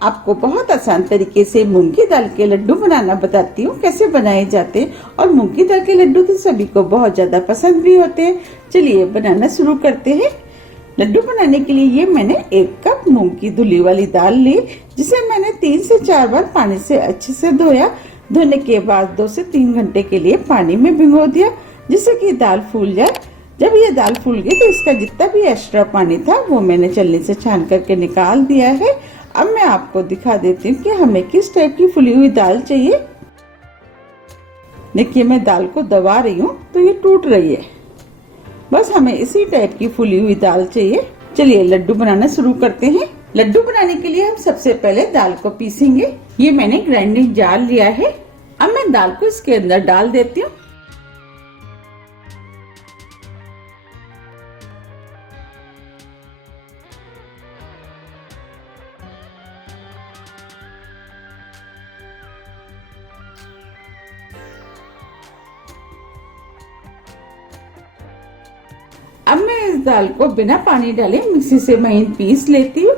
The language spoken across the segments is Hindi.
आपको बहुत आसान तरीके से मूंग की दाल के लड्डू बनाना बताती हूँ कैसे बनाए जाते हैं। और मूंग की दाल के लड्डू तो सभी को बहुत ज्यादा पसंद भी होते हैं। चलिए बनाना शुरू करते हैं। लड्डू बनाने के लिए ये मैंने 1 कप मूंग की धुली वाली दाल ली, जिसे मैंने 3 से 4 बार पानी से अच्छे से धोया। धोने के बाद 2 से 3 घंटे के लिए पानी में भिगो दिया, जिससे कि दाल फूल जाए। जब ये दाल फूल गई तो इसका जितना भी एक्स्ट्रा पानी था वो मैंने छलनी से छान करके निकाल दिया है। अब मैं आपको दिखा देती हूँ कि हमें किस टाइप की फुली हुई दाल चाहिए। देखिए मैं दाल को दबा रही हूँ तो ये टूट रही है। बस हमें इसी टाइप की फुली हुई दाल चाहिए। चलिए लड्डू बनाना शुरू करते हैं। लड्डू बनाने के लिए हम सबसे पहले दाल को पीसेंगे। ये मैंने ग्राइंडिंग जार लिया है। अब मैं दाल को इसके अंदर डाल देती हूँ। अब मैं इस दाल को बिना पानी डाले मिक्सी से महीन पीस लेती हूँ।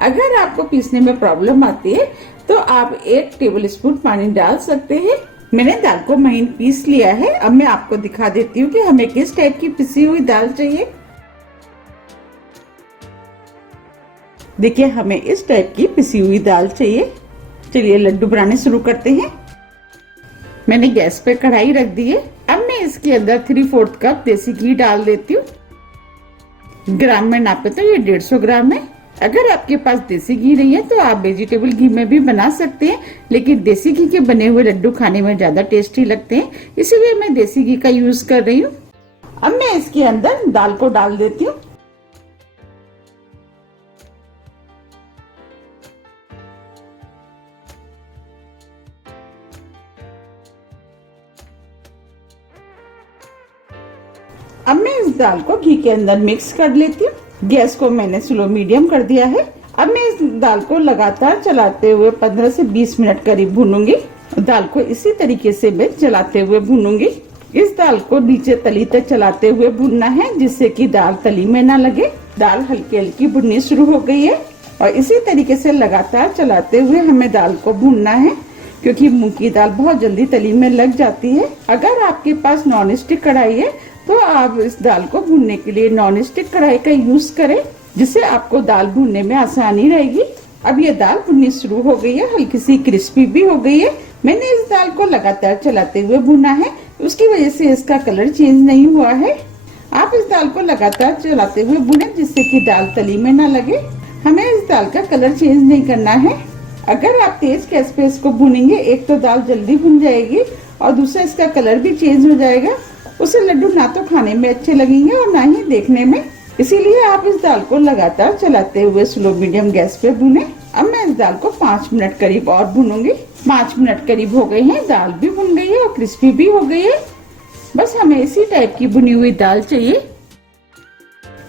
अगर आपको पीसने में प्रॉब्लम आती है तो आप 1 टेबल स्पून पानी डाल सकते हैं। मैंने दाल को महीन पीस लिया है। अब मैं आपको दिखा देती हूँ कि हमें किस टाइप की पिसी हुई दाल चाहिए। देखिए हमें इस टाइप की पिसी हुई दाल चाहिए। चलिए लड्डू बनाने शुरू करते हैं। मैंने गैस पे कढ़ाई रख दी है। अब मैं इसके अंदर 3/4 कप देसी घी डाल देती हूँ। ग्राम में नापे तो ये 150 ग्राम है। अगर आपके पास देसी घी नहीं है तो आप वेजिटेबल घी में भी बना सकते हैं, लेकिन देसी घी के बने हुए लड्डू खाने में ज्यादा टेस्टी लगते हैं, इसीलिए मैं देसी घी का यूज कर रही हूँ। अब मैं इसके अंदर दाल को डाल देती हूँ। अब मैं इस दाल को घी के अंदर मिक्स कर लेती हूँ। गैस को मैंने स्लो मीडियम कर दिया है। अब मैं इस दाल को लगातार चलाते हुए 15 से 20 मिनट करीब भूनूंगी। दाल को इसी तरीके से मैं चलाते हुए भूनूंगी। इस दाल को नीचे तली तक चलाते हुए भूनना है, जिससे कि दाल तली में ना लगे। दाल हल्की हल्की भुननी शुरू हो गई है और इसी तरीके से लगातार चलाते हुए हमें दाल को भूनना है, क्योंकि मूंग की दाल बहुत जल्दी तली में लग जाती है। अगर आपके पास नॉन स्टिक कढ़ाई है तो आप इस दाल को भूनने के लिए नॉन स्टिक कढ़ाई का यूज करें, जिससे आपको दाल भूनने में आसानी रहेगी। अब ये दाल भुननी शुरू हो गई है, हल्की सी क्रिस्पी भी हो गई है। मैंने इस दाल को लगातार चलाते हुए भुना है, उसकी वजह से इसका कलर चेंज नहीं हुआ है। आप इस दाल को लगातार चलाते हुए भुने, जिससे कि दाल तली में ना लगे। हमें इस दाल का कलर चेंज नहीं करना है। अगर आप तेज गैस पे इसको भुनेंगे, एक तो दाल जल्दी भुन जाएगी और दूसरा इसका कलर भी चेंज हो जाएगा। उससे लड्डू ना तो खाने में अच्छे लगेंगे और ना ही देखने में। इसीलिए आप इस दाल को लगातार चलाते हुए स्लो मीडियम गैस पे भुने। अब मैं इस दाल को 5 मिनट करीब और भूनूंगी। 5 मिनट करीब हो गए हैं, दाल भी भुन गई है और क्रिस्पी भी हो गई है। बस हमें इसी टाइप की भुनी हुई दाल चाहिए।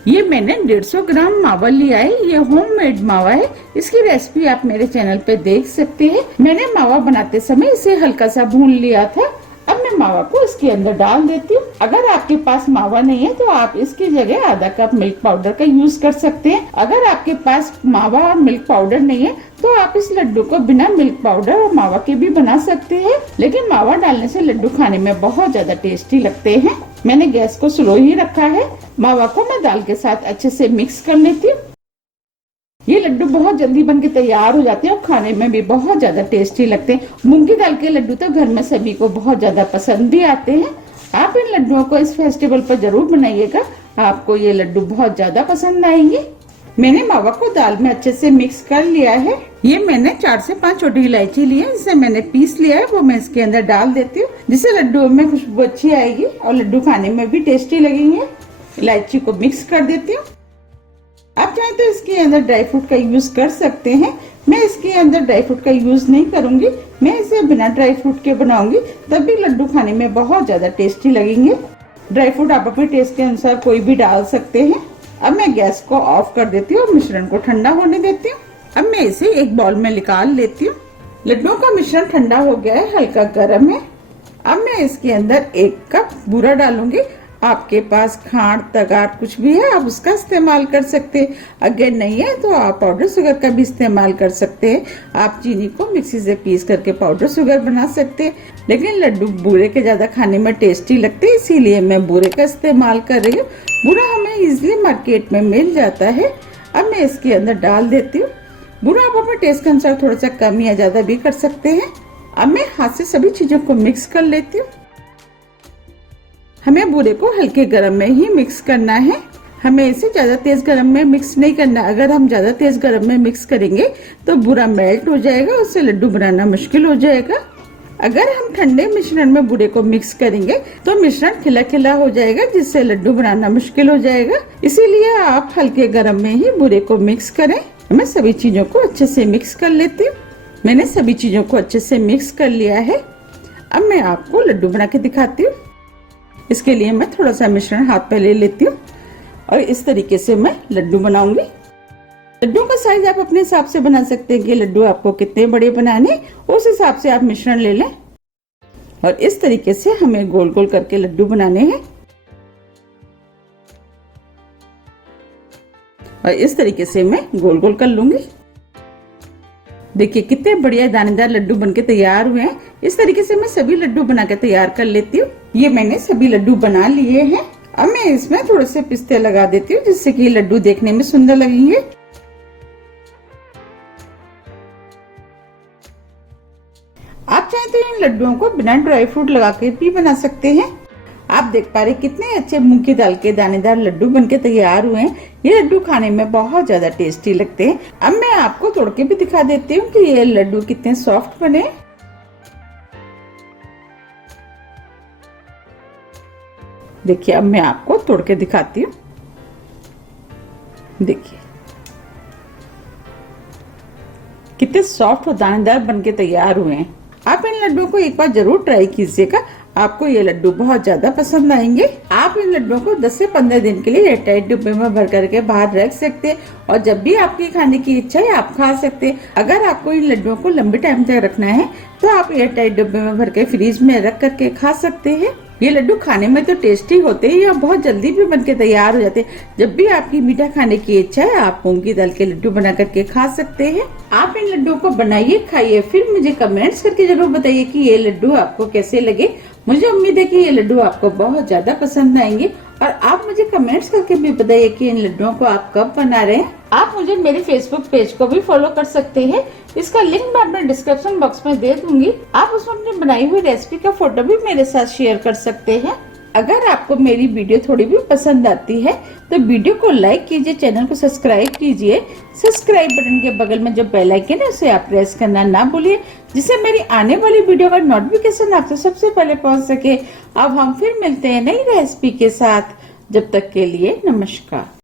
ये मैंने 150 ग्राम मावा लिया है। ये होममेड मावा है। इसकी रेसिपी आप मेरे चैनल पे देख सकते हैं। मैंने मावा बनाते समय इसे हल्का सा भून लिया था। अब मैं मावा को इसके अंदर डाल देती हूँ। अगर आपके पास मावा नहीं है तो आप इसकी जगह आधा कप मिल्क पाउडर का यूज कर सकते हैं। अगर आपके पास मावा और मिल्क पाउडर नहीं है तो आप इस लड्डू को बिना मिल्क पाउडर और मावा के भी बना सकते हैं, लेकिन मावा डालने से लड्डू खाने में बहुत ज्यादा टेस्टी लगते हैं। मैंने गैस को स्लो ही रखा है। मावा को मैं दाल के साथ अच्छे से मिक्स कर लेती हूँ। ये लड्डू बहुत जल्दी बनके तैयार हो जाते हैं और खाने में भी बहुत ज्यादा टेस्टी लगते हैं। मूंग की दाल के लड्डू तो घर में सभी को बहुत ज्यादा पसंद भी आते हैं। आप इन लड्डुओं को इस फेस्टिवल पर जरूर बनाइएगा, आपको ये लड्डू बहुत ज्यादा पसंद आएंगे। मैंने मावा को दाल में अच्छे से मिक्स कर लिया है। ये मैंने 4 से 5 छोटी इलायची ली है, जिसे मैंने पीस लिया है, वो मैं इसके अंदर डाल देती हूँ, जिससे लड्डुओं में खुशबू अच्छी आएगी और लड्डू खाने में भी टेस्टी लगेंगे। इलायची को मिक्स कर देती हूँ। आप चाहे तो इसके अंदर ड्राई फ्रूट का यूज कर सकते हैं। मैं इसके अंदर ड्राई फ्रूट का यूज नहीं करूंगी। मैं इसे बिना ड्राई फ्रूट के बनाऊंगी, तब भी लड्डू खाने में बहुत ज्यादा टेस्टी लगेंगे। ड्राई फ्रूट आप अपने टेस्ट के अनुसार कोई भी डाल सकते हैं। अब मैं गैस को ऑफ कर देती हूँ और मिश्रण को ठंडा होने देती हूँ। अब मैं इसे एक बाउल में निकाल लेती हूँ। लड्डुओं का मिश्रण ठंडा हो गया है, हल्का गर्म है। अब मैं इसके अंदर 1 कप बूरा डालूंगी। आपके पास खांड तगार कुछ भी है आप उसका इस्तेमाल कर सकते हैं। अगर नहीं है तो आप पाउडर शुगर का भी इस्तेमाल कर सकते हैं। आप चीनी को मिक्सी से पीस करके पाउडर शुगर बना सकते हैं, लेकिन लड्डू बूरे के ज्यादा खाने में टेस्टी लगते हैं, इसीलिए मैं बूरे का इस्तेमाल कर रही हूँ। बूरा हमें इजिली मार्केट में मिल जाता है। अब मैं इसके अंदर डाल देती हूँ। बूरा आप अपने टेस्ट के अनुसार थोड़ा सा कम या ज्यादा भी कर सकते हैं। अब मैं हाथ से सभी चीजों को मिक्स कर लेती हूँ। हमें बूरे को हल्के गरम में ही मिक्स करना है, हमें इसे ज्यादा तेज गरम में मिक्स नहीं करना। अगर हम ज्यादा तेज गरम में मिक्स करेंगे तो बूरा मेल्ट हो जाएगा, उससे लड्डू बनाना मुश्किल हो जाएगा। अगर हम ठंडे मिश्रण में बूरे को मिक्स करेंगे तो मिश्रण खिला खिला हो जाएगा, जिससे लड्डू बनाना मुश्किल हो जाएगा। इसीलिए आप हल्के गरम में ही बूरे को मिक्स करें। मैं सभी चीजों को अच्छे से मिक्स कर लेती हूँ। मैंने सभी चीजों को अच्छे से मिक्स कर लिया है। अब मैं आपको लड्डू बना के दिखाती हूँ। इसके लिए मैं थोड़ा सा मिश्रण हाथ पे ले लेती हूँ और इस तरीके से मैं लड्डू बनाऊंगी। लड्डू का साइज आप अपने हिसाब से बना सकते हैं कि लड्डू आपको कितने बड़े बनाने, उस हिसाब से आप मिश्रण ले लें। और इस तरीके से हमें गोल गोल करके लड्डू बनाने हैं और इस तरीके से मैं गोल गोल कर लूंगी। देखिए कितने बढ़िया दानेदार लड्डू बनके तैयार हुए हैं। इस तरीके से मैं सभी लड्डू बना के तैयार कर लेती हूँ। ये मैंने सभी लड्डू बना लिए हैं। अब मैं इसमें थोड़े से पिस्ते लगा देती हूँ, जिससे कि लड्डू देखने में सुंदर लगेंगे। आप चाहें तो इन लड्डुओं को बिना ड्राई फ्रूट लगा के भी बना सकते हैं। आप देख पा रहे कितने अच्छे मूंग की दाल के दानेदार लड्डू बनके तैयार हुए हैं। ये लड्डू खाने में बहुत ज्यादा टेस्टी लगते हैं। अब मैं आपको तोड़ के भी दिखा देती हूँ कि ये लड्डू कितने सॉफ्ट बने। देखिए अब मैं आपको तोड़ के दिखाती हूँ। देखिए कितने सॉफ्ट और दानेदार बनके तैयार हुए हैं। आप इन लड्डुओं को एक बार जरूर ट्राई कीजिएगा, आपको ये लड्डू बहुत ज्यादा पसंद आएंगे। आप इन लड्डुओं को 10 से 15 दिन के लिए एयरटाइट डिब्बे में भर करके बाहर रख सकते हैं और जब भी आपकी खाने की इच्छा है आप खा सकते हैं। अगर आपको इन लड्डुओं को लंबे टाइम तक रखना है तो आप एयरटाइट डिब्बे में भर के फ्रीज में रख करके खा सकते हैं। ये लड्डू खाने में तो टेस्टी होते हैं या बहुत जल्दी भी बनके तैयार हो जाते हैं। जब भी आपकी मीठा खाने की इच्छा है आप मूंग की दाल के लड्डू बना करके खा सकते हैं। आप इन लड्डुओं को बनाइए, खाइए, फिर मुझे कमेंट्स करके जरूर बताइए कि ये लड्डू आपको कैसे लगे। मुझे उम्मीद है कि ये लड्डू आपको बहुत ज्यादा पसंद आएंगे और आप मुझे कमेंट्स करके भी बताइए कि इन लड्डुओं को आप कब बना रहे हैं। आप मुझे मेरे फेसबुक पेज को भी फॉलो कर सकते हैं, इसका लिंक मैं अपने डिस्क्रिप्शन बॉक्स में दे दूंगी। आप उसमें अपनी बनाई हुई रेसिपी का फोटो भी मेरे साथ शेयर कर सकते हैं। अगर आपको मेरी वीडियो थोड़ी भी पसंद आती है तो वीडियो को लाइक कीजिए, चैनल को सब्सक्राइब कीजिए। सब्सक्राइब बटन के बगल में जो बेल आइकन है उसे आप प्रेस करना ना भूलिए, जिससे मेरी आने वाली वीडियो का नोटिफिकेशन आपसे सबसे पहले पहुंच सके। अब हम फिर मिलते हैं नई रेसिपी के साथ। जब तक के लिए नमस्कार।